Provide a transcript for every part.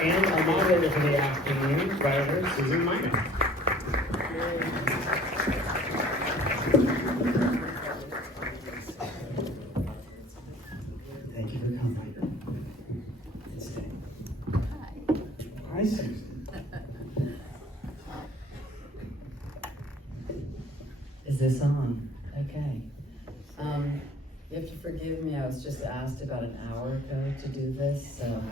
And our moderator for the afternoon, writer Susan Minor. Thank you for coming. Hi, Susan. Is this on? Okay. You have to forgive me, I was just asked about an hour ago to do this, so.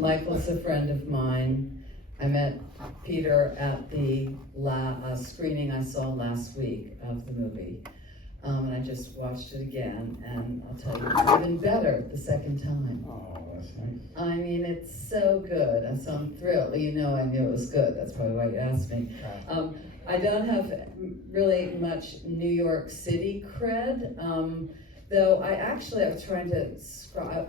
Michael's a friend of mine. I met Peter at the screening I saw last week of the movie. And I just watched it again, and I'll tell you, it's even better the second time. Oh, that's nice. I mean, it's so good, and so I'm thrilled. You know, I knew it was good. That's probably why you asked me. I don't have really much New York City cred, though I was trying to,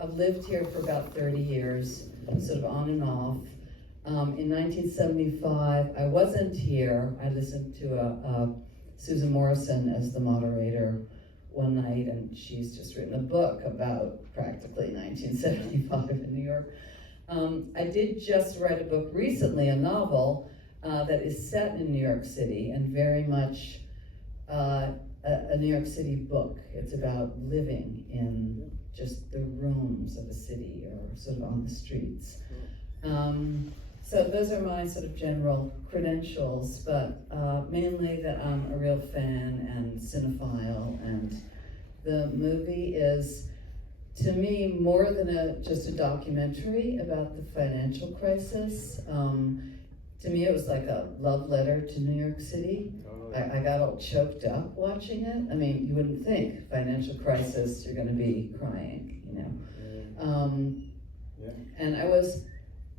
I've lived here for about 30 years, sort of on and off. In 1975, I wasn't here. I listened to Susan Morrison as the moderator one night, and she's just written a book about practically 1975 in New York. I did just write a book recently, a novel, that is set in New York City and very much a New York City book. It's about living in just the rooms of a city or sort of on the streets. So those are my sort of general credentials, but mainly that I'm a real fan and cinephile, and the movie is, to me, more than just a documentary about the financial crisis. To me, it was like a love letter to New York City. I got all choked up watching it. I mean, you wouldn't think financial crisis, you're going to be crying, you know. And I was,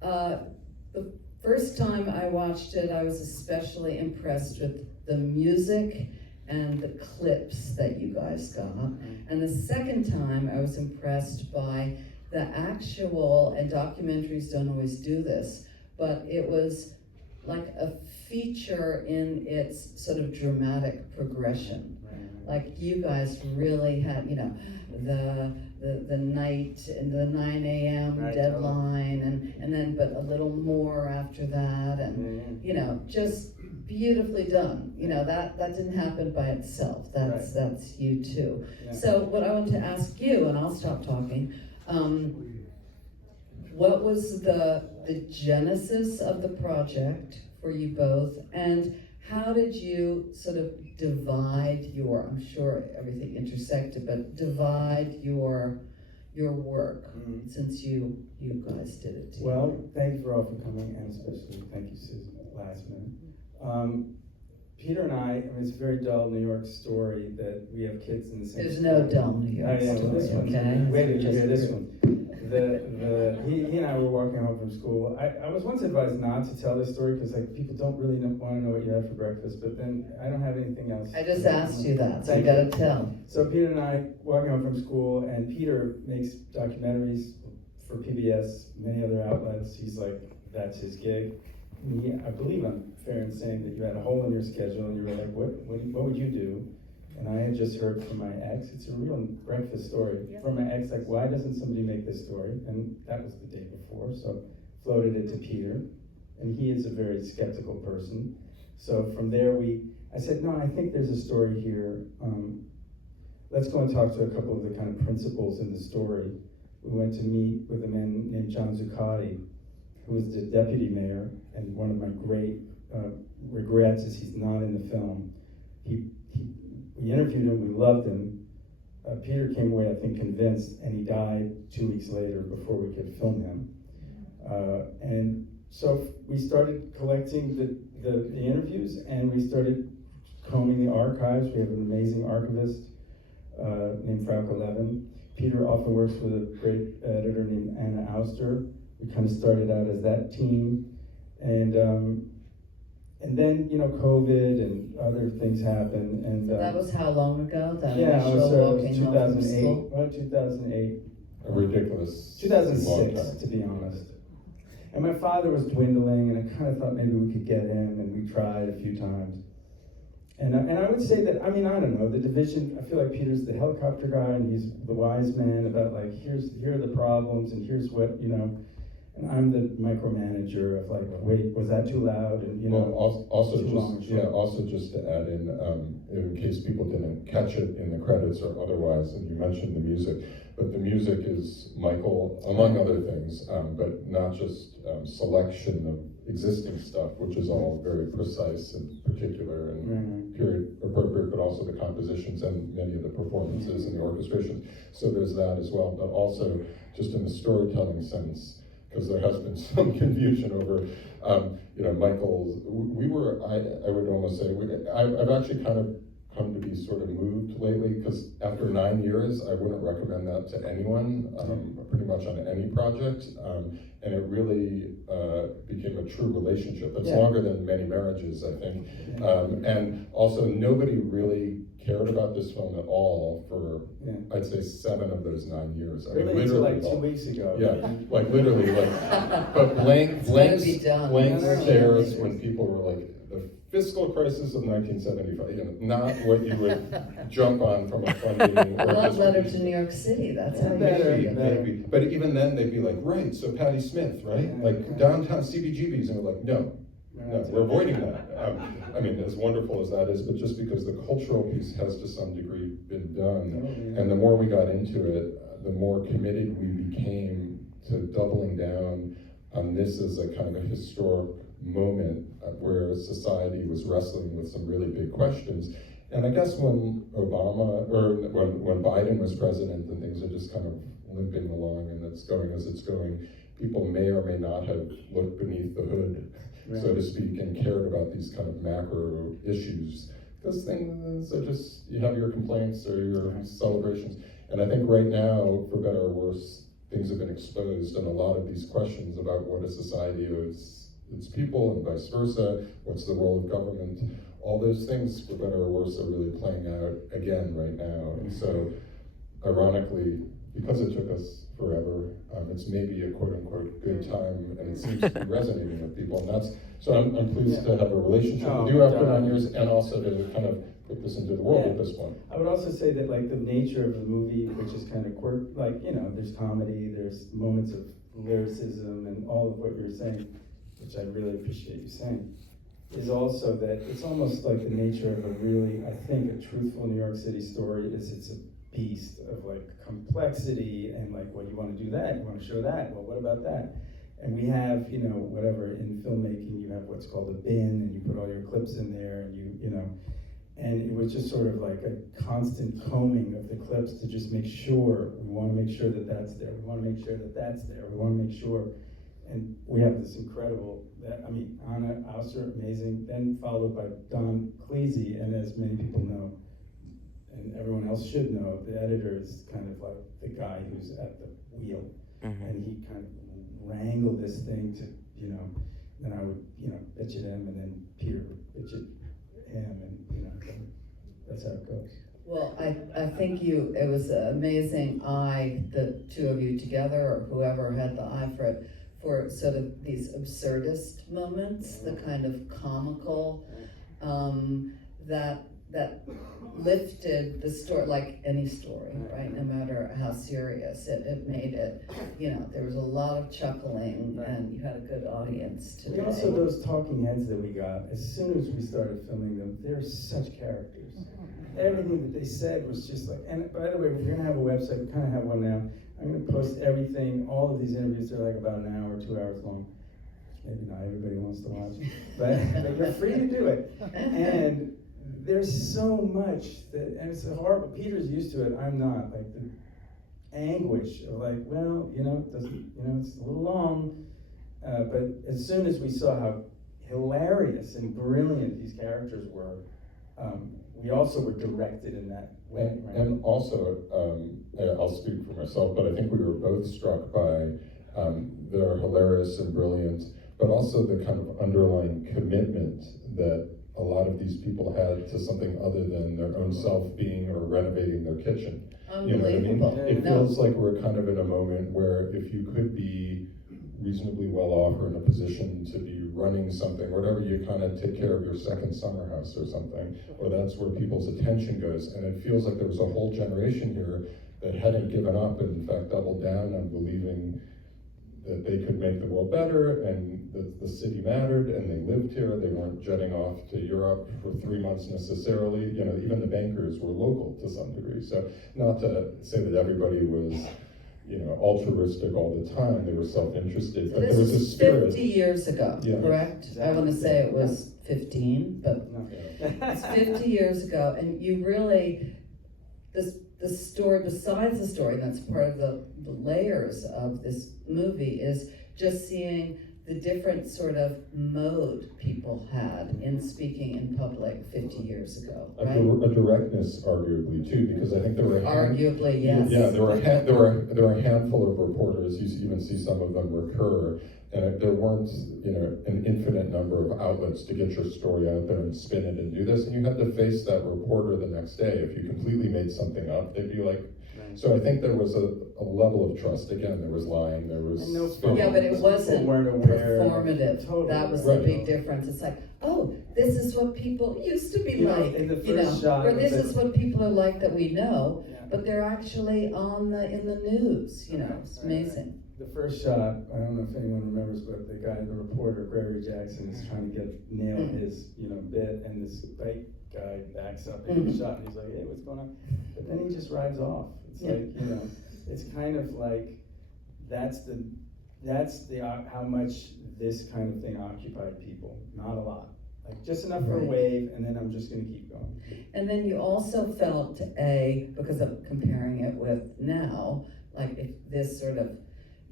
the first time I watched it, I was especially impressed with the music and the clips that you guys got. And the second time, I was impressed by the actual, and documentaries don't always do this, but it was like a feature in its sort of dramatic progression. Like you guys really had, you know, the night and the 9 a.m. deadline, and then but a little more after that, and you know, just beautifully done. You know, that didn't happen by itself. That's you too. So what I want to ask you, and I'll stop talking. What was the genesis of the project for you both, and how did you sort of divide your, I'm sure everything intersected, but divide your work since you guys did it together? Well, thank you for all for coming, and especially thank you, Susan, last minute. Peter and I mean, it's a very dull New York story that we have kids in the same There's school. no dull New York story, this one, okay? Wait till you hear this one. He and I were walking home from school. I was once advised not to tell this story because like people don't really want to know what you had for breakfast, but then I don't have anything else. I just asked you that, so I gotta tell. So Peter and I walking home from school, and Peter makes documentaries for PBS, many other outlets. He's like, that's his gig. I believe I'm fair in saying that you had a hole in your schedule and you were like, what would you do? And I had just heard from my ex, it's a real breakfast story, from my ex, like, why doesn't somebody make this story? And that was the day before, so floated it to Peter, and he is a very skeptical person. So from there I said, no, I think there's a story here. Let's go and talk to a couple of the kind of principals in the story. We went to meet with a man named John Zuccotti, who was the deputy mayor, and one of my great regrets is he's not in the film. We interviewed him, we loved him. Peter came away, I think, convinced, and he died 2 weeks later before we could film him. And so we started collecting the interviews, and we started combing the archives. We have an amazing archivist named Frauke Levin. Peter often works with a great editor named Anna Auster. We kind of started out as that team, and then, you know, COVID and other things happened, and That was how long ago? That yeah, it was walking home from 2008. school? Well, 2008. A ridiculous. 2006, to be honest. And my father was dwindling, and I kind of thought maybe we could get him, and we tried a few times. And I would say that, I mean, I don't know, the division, I feel like Peter's the helicopter guy and he's the wise man about like, here are the problems and here's what, you know, and I'm the micromanager of like, wait, was that too loud? And, you know, well, also too long, just, sure. yeah, also just to add in case people didn't catch it in the credits or otherwise, and you mentioned the music, but the music is Michael, among other things, but not just selection of existing stuff, which is all very precise and particular and period appropriate, but also the compositions and many of the performances and the orchestrations. So there's that as well, but also just in the storytelling sense, because there has been some confusion over, you know, Michael's, I would almost say, I've actually kind of come to be sort of moved lately, because after 9 years, I wouldn't recommend that to anyone, pretty much on any project, and it really became a true relationship. It's longer than many marriages, I think, and also nobody really cared about this film at all for, I'd say, 7 of those 9 years. I mean, really literally, until like 2 weeks ago. yeah, like literally, like, but blank stares when people were like, the fiscal crisis of 1975, you know, not what you would jump on from a funding or Love letter to distribution. New York City, that's how you Better, read it. Maybe. But even then, they'd be like, right, so Patti Smith, right? Like downtown CBGBs, and we're like, no, we're avoiding that. I mean, as wonderful as that is, but just because the cultural piece has to some degree been done, and the more we got into it, the more committed we became to doubling down on this as a kind of a historic moment where society was wrestling with some really big questions. And I guess when Obama, or when Biden was president and things are just kind of limping along and it's going as it's going, people may or may not have looked beneath the hood, so to speak, and cared about these kind of macro issues. Because things are just, you have your complaints or your celebrations. And I think right now, for better or worse, things have been exposed, and a lot of these questions about what a society is, its people and vice versa, what's the role of government, all those things, for better or worse, are really playing out again right now. And so, ironically, because it took us forever, it's maybe a quote-unquote good time, and it seems to be resonating with people, and that's, so I'm pleased to have a relationship with you after 9 years, and also to kind of put this into the world at this point. I would also say that like the nature of the movie, which is kind of like, you know, there's comedy, there's moments of lyricism, and all of what you're saying, which I really appreciate you saying, is also that it's almost like the nature of a really, I think, a truthful New York City story is it's a beast of like complexity and like, well, you want to do that, you want to show that, well, what about that? And we have, you know, whatever, in filmmaking, you have what's called a bin, and you put all your clips in there, and you know, and it was just sort of like a constant combing of the clips to just make sure, we want to make sure that that's there, we want to make sure that that's there, we want to make sure. And we have this incredible, I mean, Anna Ausser, amazing, then followed by Don Cleese, and as many people know, and everyone else should know, the editor is kind of like the guy who's at the wheel, and he kind of wrangled this thing to, you know, then I would, you know, pitch it him, and then Peter would pitch it him, and, you know, that's how it goes. Well, I think it was amazing, the two of you together, or whoever had the eye for it, for sort of these absurdist moments, the kind of comical, that lifted the story, like any story, right? No matter how serious, it made it, you know, there was a lot of chuckling, and you had a good audience today. And also those talking heads that we got, as soon as we started filming them, they're such characters. Everything that they said was just like, and by the way, we're gonna have a website, we kind of have one now. I'm gonna post everything, all of these interviews are like about an hour, 2 hours long. Maybe not everybody wants to watch, but you're free to do it. And there's so much that, and it's horrible, Peter's used to it, I'm not, like the anguish of like, well, you know, it doesn't, you know, it's a little long, but as soon as we saw how hilarious and brilliant these characters were, we also were directed in that way. Right? And also, I'll speak for myself, but I think we were both struck by their hilarious and brilliant, but also the kind of underlying commitment that a lot of these people had to something other than their own self-being or renovating their kitchen. You know what I mean? It feels like we're kind of in a moment where if you could be reasonably well off or in a position to be running something, whatever, you kind of take care of your second summer house or something, or that's where people's attention goes. And it feels like there was a whole generation here that hadn't given up and in fact doubled down on believing that they could make the world better and that the city mattered and they lived here. They weren't jetting off to Europe for 3 months necessarily. You know, even the bankers were local to some degree. So not to say that everybody was, you know, altruistic all the time. They were self-interested, So but this there was a is spirit. 50 years ago, Yeah. correct? I want to say it was 15, but it's 50 years ago, and you really, the story, besides the story, and that's part of the layers of this movie, is just seeing the different sort of mode people had in speaking in public 50 years ago, right? A directness, arguably, too, because I think there were Arguably, yes. Yeah, there were a handful of reporters. You even see some of them recur, and there weren't, you know, an infinite number of outlets to get your story out there and spin it and do this. And you had to face that reporter the next day. If you completely made something up, they'd be like. So I think there was a level of trust. Again, there was lying, there was spinning. Yeah, but it wasn't performative. Totally. That was Right. the big difference. It's like, oh, this is what people used to be You know, like, in the you know, first shot or of this it- is what people are like that we know, Yeah. but they're actually in the news, you know, it's Right. amazing. The first shot, I don't know if anyone remembers, but the guy, the reporter, Gregory Jackson, is trying to nail his, you know, bit, and this bike guy backs up in the shot, and he's like, hey, what's going on? But then he just rides off. It's like, you know, it's kind of like, that's how much this kind of thing occupied people. Not a lot. Like, just enough for a Right. wave, and then I'm just gonna keep going. And then you also felt, because of comparing it with now, like if this sort of,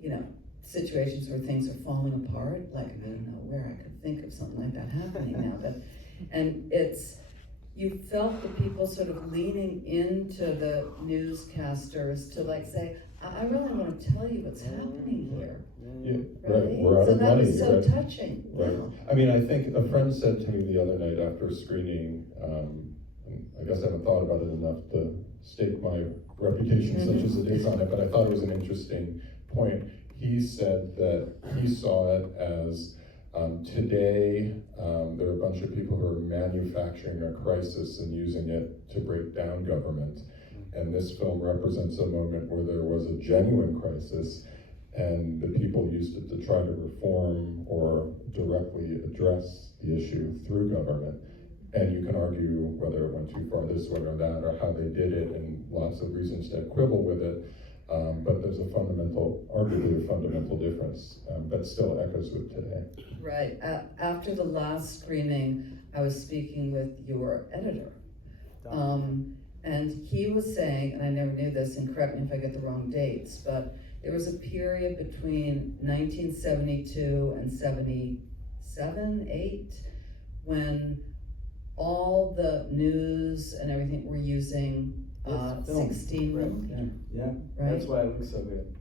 you know, situations where things are falling apart, like I don't know where I could think of something like that happening now, and you felt the people sort of leaning into the newscasters to like say, I really want to tell you what's happening here. Yeah, Right? right. We're out So of that money. was so right? touching. Right. Yeah. I mean, I think a friend said to me the other night after a screening, and I guess I haven't thought about it enough to stake my reputation such as it is on it, but I thought it was an interesting point. He said that he saw it as today there are a bunch of people who are manufacturing a crisis and using it to break down government. And this film represents a moment where there was a genuine crisis and the people used it to try to reform or directly address the issue through government. And you can argue whether it went too far this way or that, or how they did it, and lots of reasons to quibble with it. But there's arguably a fundamental difference, that still echoes with today. Right. After the last screening, I was speaking with your editor. And he was saying, and I never knew this, and correct me if I get the wrong dates, but there was a period between 1972 and 77, 8, when all the news and everything were using 16 millimeter. Yeah, Right? that's why it looks so good.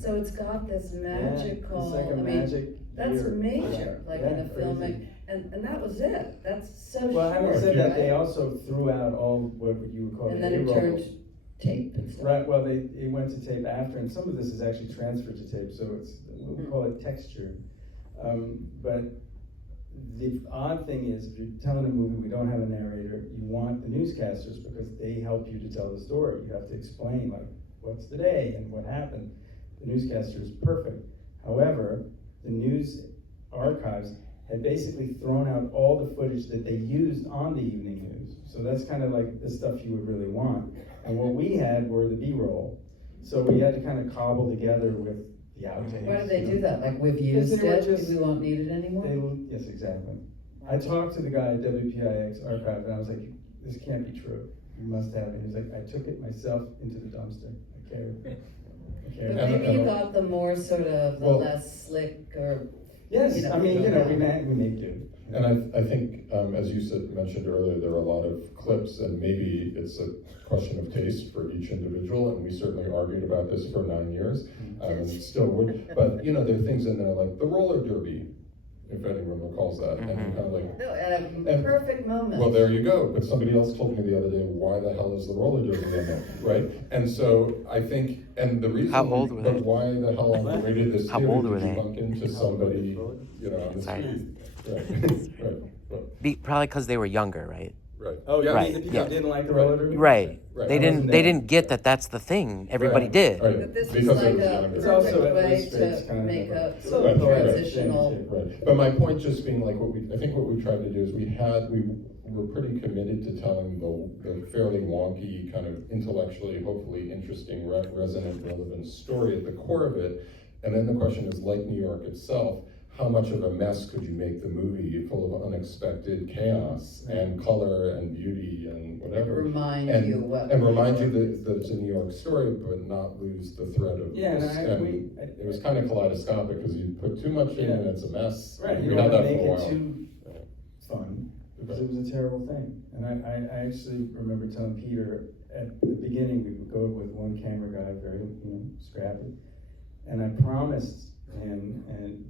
So it's got this magical, Yeah, it's like a I mean, magic that's year. major, like in Yeah, the crazy. filming, and that was it. That's so Well, having short, said that, right? they also threw out all what you would call And the then it A-roll. turned tape and stuff. Right, well, it went to tape after, and some of this is actually transferred to tape, so it's, we call it texture. But the odd thing is, if you're telling a movie, we don't have a narrator, you want the newscasters because they help you to tell the story. You have to explain, like, what's the day and what happened. The newscaster is perfect. However, the news archives had basically thrown out all the footage that they used on the evening news. So that's kind of like the stuff you would really want. And what we had were the B-roll. So we had to kind of cobble together with the outtakes. Why did they you know. do that? Like we've Because used they were it, just- we won't need it anymore? Yes, exactly. I talked to the guy at WPIX archive and I was like, this can't be true. You must have it. He was like, I took it myself into the dumpster. I carried it. But maybe you got the more sort of, the Well- less slick or, Yes, You know, I mean, you know, we yeah. make do. And I think, as you mentioned earlier, there are a lot of clips, and maybe it's a question of taste for each individual, and we certainly argued about this for 9 years, and still would. But, you know, there are things in there like the roller derby if anyone recalls that. And kind of like, No, at a perfect moment. well, there you go. But somebody else told me the other day, why the hell is the roller derby in there, right? And so I think, and the reason, How old were they? but why the hell on the radio this How theory old did were you they? bump into somebody, you know, on the Sorry. street? Right, right, right. Probably because they were younger, right? Right. Oh, you Yeah. mean the people yeah. didn't like the roller derby? Right. Right. They I wasn't didn't. They there. didn't get that. That's the thing. Everybody Right. did. Right. But this was Because like it was a younger. It's also perfect at way least it's to kind of make a so Right, right, right. transitional. Right. But my point just being like I think what we tried to do is we were pretty committed to telling the fairly wonky, kind of intellectually, hopefully interesting, resonant, relevant story at the core of it. And then the question is, like New York itself, how much of a mess could you make the movie full of unexpected chaos and color and beauty and whatever? Remind and, you what. and remind you that it's a New York story, but not lose the thread of Yeah, this. and It was kind of kaleidoscopic because you put too much in and it's a mess. Right, you We don't had want that to for make a it while. too fun, because it was a terrible thing. And I actually remember telling Peter at the beginning, we would go with one camera guy, very, scrappy. And I promised him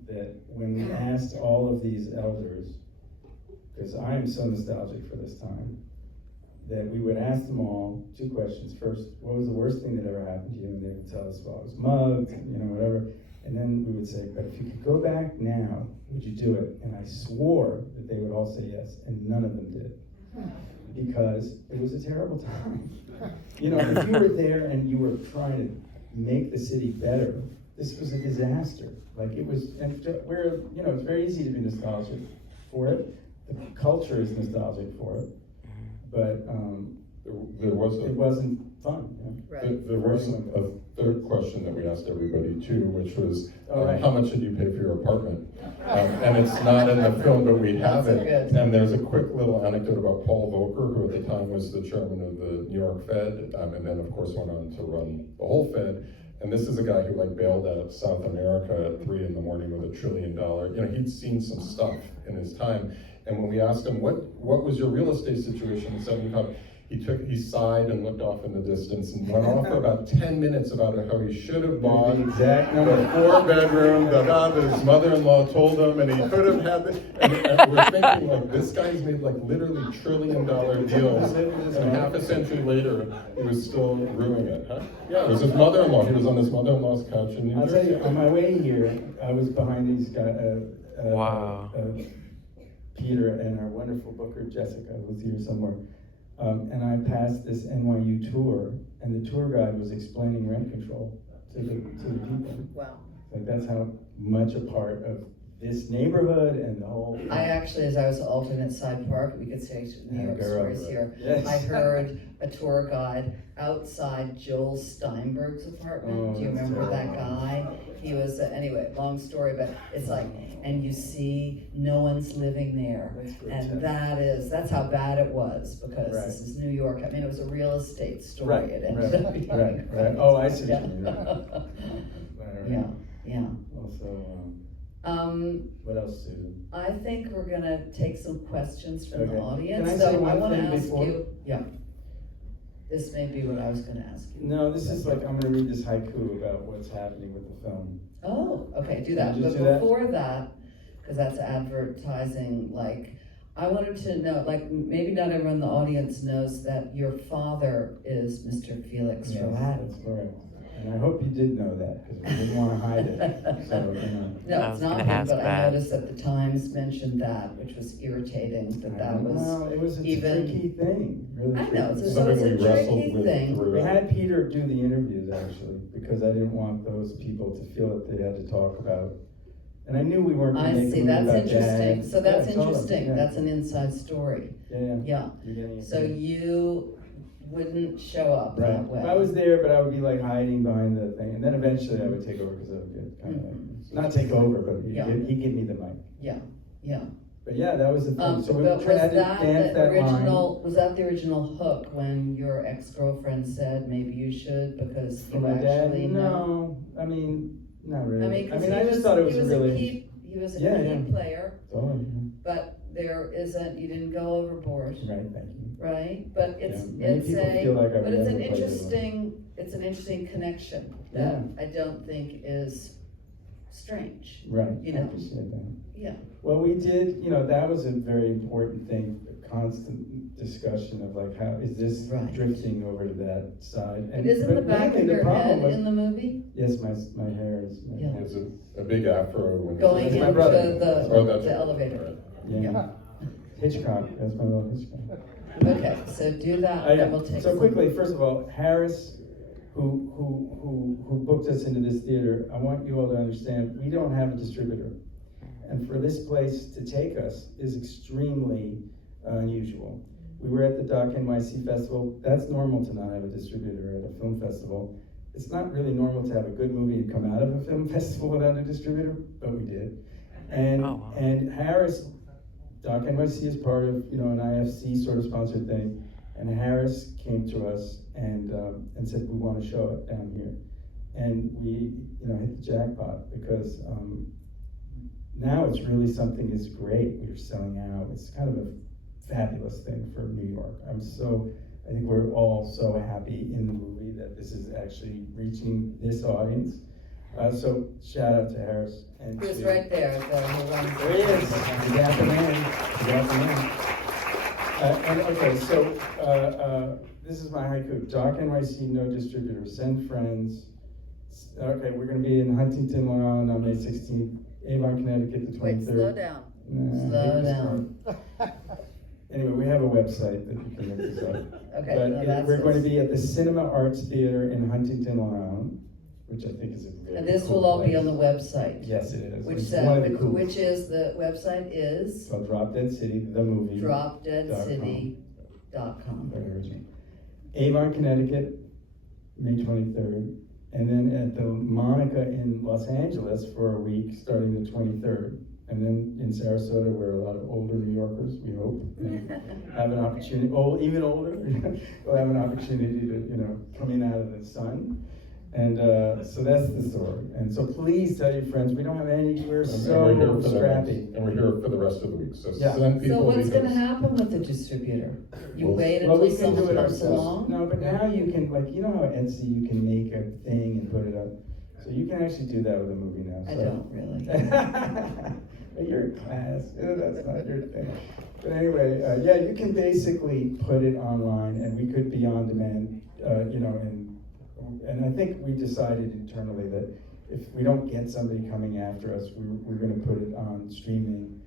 that when we asked all of these elders, because I am so nostalgic for this time, that we would ask them all two questions. First, what was the worst thing that ever happened to you? And they would tell us, well, I was mugged, whatever. And then we would say, but if you could go back now, would you do it? And I swore that they would all say yes, and none of them did. Because it was a terrible time. If you were there and you were trying to make the city better, this was a disaster. Like it was, and it's very easy to be nostalgic for it. The culture is nostalgic for it, but There was it wasn't fun. Right. There was a third question that we asked everybody too, which was, right. how much did you pay for your apartment? And it's not in the film, but we have That's it. good. And there's a quick little anecdote about Paul Volcker, who at the time was the chairman of the New York Fed, and then of course went on to run the whole Fed. And this is a guy who bailed out South America at 3 a.m. with $1 trillion. He'd seen some stuff in his time. And when we asked him, what was your real estate situation in 75? He sighed and looked off in the distance and went on for about 10 minutes about how he should have bought The exact the number. 4-bedroom, that his mother-in-law told him, and he could have had it. And we're thinking, this guy's made literally $1 trillion deals, and half a century later, he was still ruining it. Huh? Yeah, it was his mother-in-law. He was on his mother-in-law's couch in New I'll tell Jersey. you, on my way here, I was behind these guys. Wow. Peter and our wonderful booker Jessica was here somewhere. And I passed this NYU tour, and the tour guide was explaining rent control to the people. Wow. That's how much a part of this neighborhood and the whole. I actually, as I was alternate side park, we could say New York stories here. Yes. I heard a tour guide outside Joel Steinberg's apartment. Do you that's remember that terrible. guy? He was, anyway, long story, but it's and you see no one's living there. And that's how bad it was, because this is New York. I mean, it was a real estate story. Right, It ended up being right. Oh, I see what you mean. Yeah, yeah. Also, what else, Susan? I think we're gonna take some questions from the Okay. audience. Can I say So I one wanna thing ask before? you, this may be what I was gonna ask you. No, this is I'm gonna read this haiku about what's happening with the film. Oh, okay, do that. Can you But do that? before that, because that's advertising, I wanted to know, maybe not everyone in the audience knows that your father is Mr. Felix Rohatyn. That's correct. And I hope you did know that, because we didn't want to hide it. So, No, I it's was not gonna him, ask but I that. noticed that the Times mentioned that, which was irritating, that was. Well, it was a even- tricky thing, really. I know, tricky. so it's Something a we wrestled tricky with thing. We throughout. had Peter do the interviews, actually, because I didn't want those people to feel that they had to talk about. And I knew we weren't going I to make a see, movie that's about interesting. Dad. So that's Yeah, totally, interesting. yeah. That's an inside story. Yeah. Yeah. You're getting it. So you wouldn't show up Right. that way. If I was there, but I would be hiding behind the thing, and then eventually I would take over because I would get kind of not take over, but he'd give me the mic. Yeah. But yeah, that was the thing. So we But was tried to that dance the that original? line. Was that the original hook when your ex-girlfriend said maybe you should because For you my dad, actually know? no. I mean, not really. I mean, 'cause I just thought it was he was really. a key player, Totally. but there isn't. You didn't go overboard, Right. Thank you. right? But it's Yeah, many people feel like I but it's an never played it. interesting connection that I don't think is strange. Right, You I know. appreciate that. Yeah. Well, we did, that was a very important thing, a constant discussion of like, how is this Right. drifting over to that side? But isn't the back mainly of your problem head was- in the movie? Yes, my hair is. Yeah. He has a big afro. When Going That's into my brother. the elevator. Yeah. Hitchcock, that's my little Hitchcock. Okay, so do that, and we'll take So some. quickly, first of all, Harris, who booked us into this theater, I want you all to understand, we don't have a distributor. And for this place to take us is extremely unusual. We were at the Doc NYC Festival. That's normal to not have a distributor at a film festival. It's not really normal to have a good movie to come out of a film festival without a distributor, but we did. And Oh, wow. and Harris, Doc NYC is part of an IFC sort of sponsored thing, and Harris came to us and said we want to show it down here, and we hit the jackpot because now it's really something is great. We're selling out. It's kind of a fabulous thing for New York. I think we're all so happy in the movie that this is actually reaching this audience. So shout out to Harris. And He was to- right there, who runs. There he is. You got the man. You got the man. And okay, so this is my haiku. Doc NYC, no distributor. Send friends. Okay, we're going to be in Huntington, Long Island on May 16th. Avon, Connecticut, the 23rd. Wait, slow down. Nah, Slow it's down. fine. Anyway, we have a website that you can look this up. Okay, But no, that's we're going to what's- be at the Cinema Arts Theater in Huntington, Long Island, which I think is a very And this cool will all be place. on the website. Yes, it is. Which It's one of the said, coolest. which is, the website is It's called Drop Dead City, the movie. dropdeadcity.com. Very original. Avon, Connecticut, May 23rd. And then at the Monica in Los Angeles for a week, starting the 23rd. And then in Sarasota, where a lot of older New Yorkers, we hope, have an opportunity, even older, will have an opportunity to, come in out of the sun. And so that's the story. And so please tell your friends, we don't have any, we're And so we're here for the scrappy. next, and we're here for the rest of the week. So Yeah. send people. So what's gonna because- happen with the distributor? You Well, wait Well, until we can someone do it comes ourselves. along? No, but now you can, how Etsy, you can make a thing and put it up. So you can actually do that with a movie now. I so. don't really. But you're in class, that's not your thing. But anyway, yeah, you can basically put it online and we could be on demand, and I think we decided internally that if we don't get somebody coming after us, we're gonna put it on streaming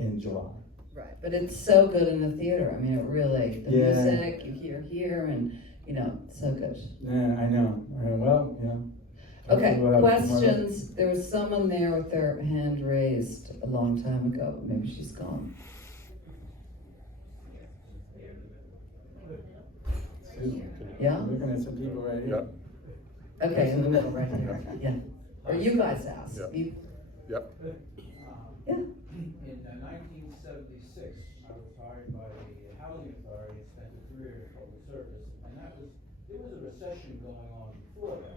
in July. Right, but it's so good in the theater. I mean, it really, the Yeah. music, you hear here and, so good. Yeah, I know, well, yeah. Okay, Hopefully we'll have more. questions. There was someone there with their hand raised a long time ago, but maybe she's gone. Susan, Yeah? I'm looking at some people right here. Okay, in the middle, right here. Yeah. Or you guys ask. Yeah. You- Yep. Yeah. In 1976, I was hired by the Housing Authority and spent a career in public service, and there was a recession going on before that.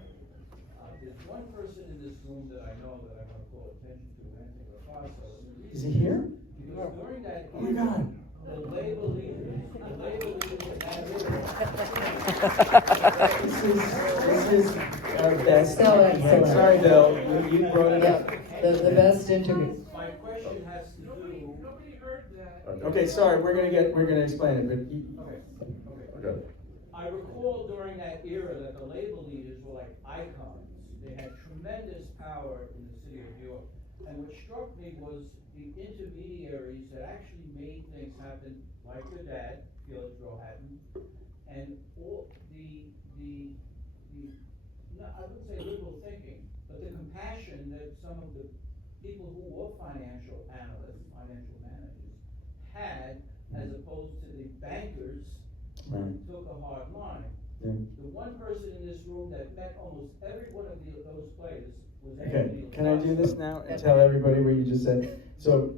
There's one person in this room that I know that I want to call attention to, Anthony Rohatyn. Is he here? Because during that Oh my God. the labor leaders in that This is our best. So excellent. Sorry, Bill, you brought it up. Yep, the best interview. My question has to do. Okay, sorry, we're gonna explain it, but Okay. I recall during that era that the labor leaders were like icons. They had tremendous power in the city of New York. And what struck me was the intermediaries that actually made things happen, like your dad, Felix Rohatyn, and all I wouldn't say liberal thinking, but the compassion that some of the people who were financial analysts, financial managers, had, as opposed to the bankers who Right. took a hard line. Yeah. The one person in this room that met almost every one of those players was Okay, Anthony. can I do this now and tell everybody what you just said? So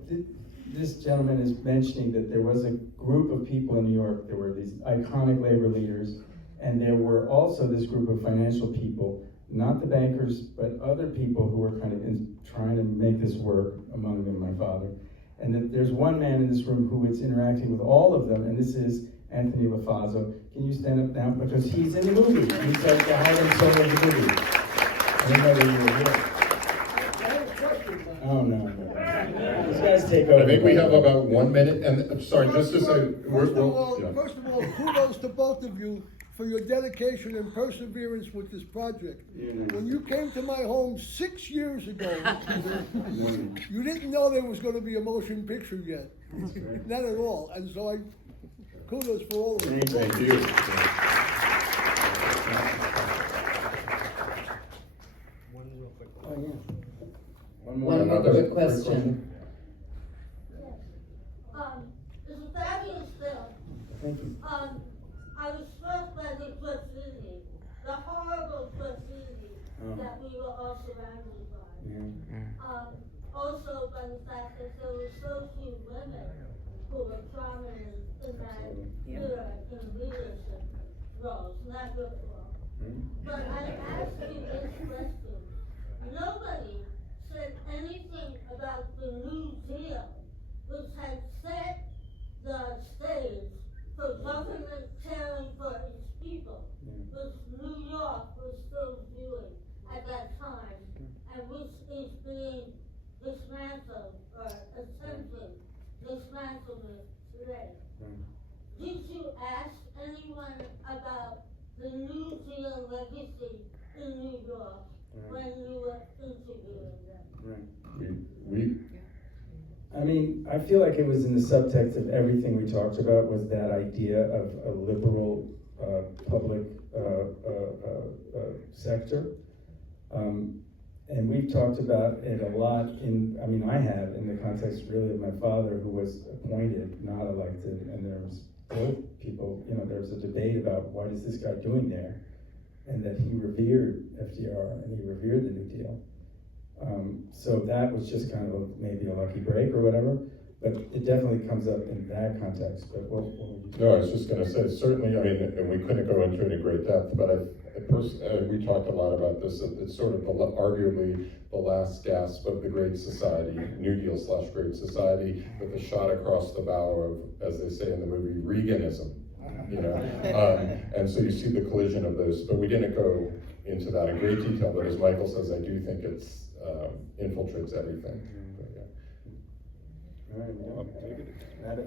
this gentleman is mentioning that there was a group of people in New York, there were these iconic labor leaders, and there were also this group of financial people, not the bankers, but other people who were kind of trying to make this work, among them my father. And that there's one man in this room who is interacting with all of them, and this is Anthony LaFazzo. Can you stand up now? Because he's in the movie. He's like the heart and soul of the movie. I didn't know that you were here. take over. I think we have about 1 minute, and sorry, just to say, First of all, kudos to both of you for your dedication and perseverance with this project. When you came to my home 6 years ago, you didn't know there was going to be a motion picture yet. Not at all. And so kudos for all of you. Thank you. One One more quick question. It's a fabulous film. Thank you. I was struck by the proximity, the horrible proximity that we were all surrounded by. Also by the fact that there were so few women who were prominent in that era in leadership roles, not good at all. But I asked you this question. Nobody said anything about the New Deal, which had set the stage for government caring for its people, which New York was still doing at that time, and which is being dismantled or attempting dismantlement today. Did you ask anyone about the New Deal legacy in New York when you were interviewing them? I mean, I feel like it was in the subtext of everything we talked about was that idea of a liberal public sector. And we've talked about it a lot I have in the context really of my father, who was appointed, not elected, and there was both people, there was a debate about what is this guy doing there, and that he revered FDR and he revered the New Deal. So that was just kind of maybe a lucky break or whatever, but it definitely comes up in that context. But what would you say? No, I was just going to say, certainly, and we couldn't go into it in great depth, but we talked a lot about this. It's sort of arguably the last gasp of the Great Society, New Deal / Great Society, with a shot across the bow of, as they say in the movie, Reaganism. And so you see the collision of those, but we didn't go into that in great detail. But as Michael says, I do think it's infiltrates everything. But,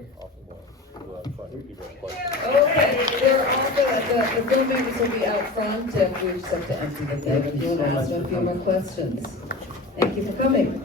Okay, they're all the filmmakers will be out front, and we just have to empty the thing. If you want to ask them a few more questions. Thank you for coming.